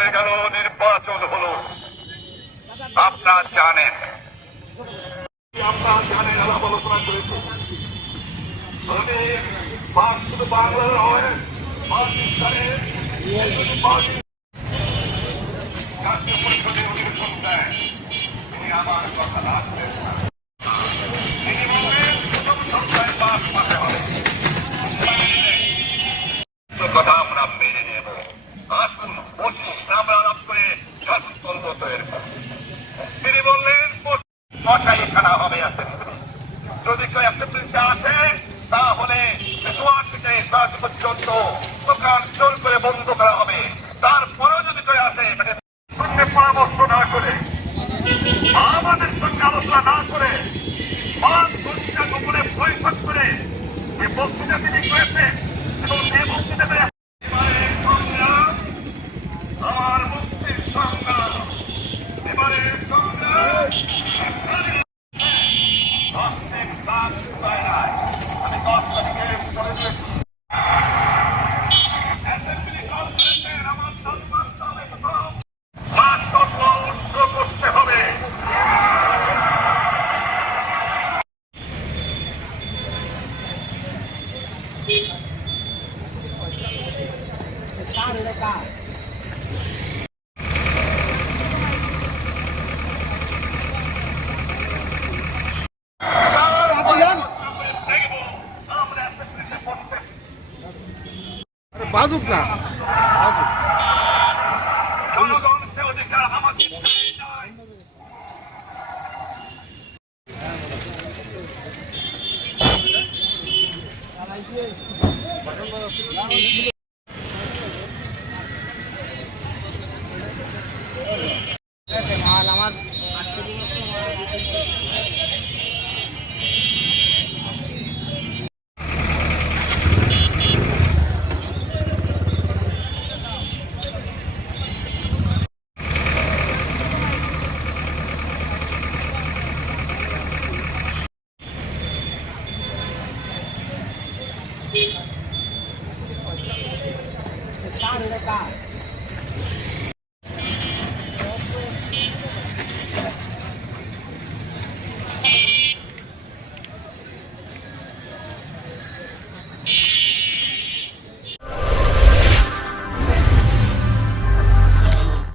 হয়ে গেল, নির্বাচন হলো। আপনারা জানেন আলাপ আলোচনা করেছে শুধু বাংলার নয়, পাকিস্তানের জাতীয় পরিষদের অধিবেশন দেয়। তিনি আমার কথা রাখবেন না। তিনি বলবেন প্রথম সপ্তাহে 5 মাসে হবে। কথা আমরা মেনে নেব। আসুন বসি, আমরা আলাপ করে শাসন করব তৈরি। তিনি বললেন মশাই খানা হবে অ্যাসেম্বলি। যদি কেউ অ্যাসেম্বলিতে আসে তাহলে 4 থেকে 10 পর্যন্ত দোকান জোর করে বন্ধ করা হবে। তারপরেও যদি কেউ আসে সঙ্গে পরামর্শ না করে, আমাদের সঙ্গে আলোচনা না করে, গোপনে বৈঠক করে যে বক্তৃতা তিনি করেছেন এবং যে বক্তৃতাতে আমার মুক্তির সংগ্রাম, এবারে সংগ্রাম আমি 10 তারিখে চলে গেছি। আমার সম্মান করতে হবে। বাজুক না জনগণ সে অধিকার আমাকে আমার Cara,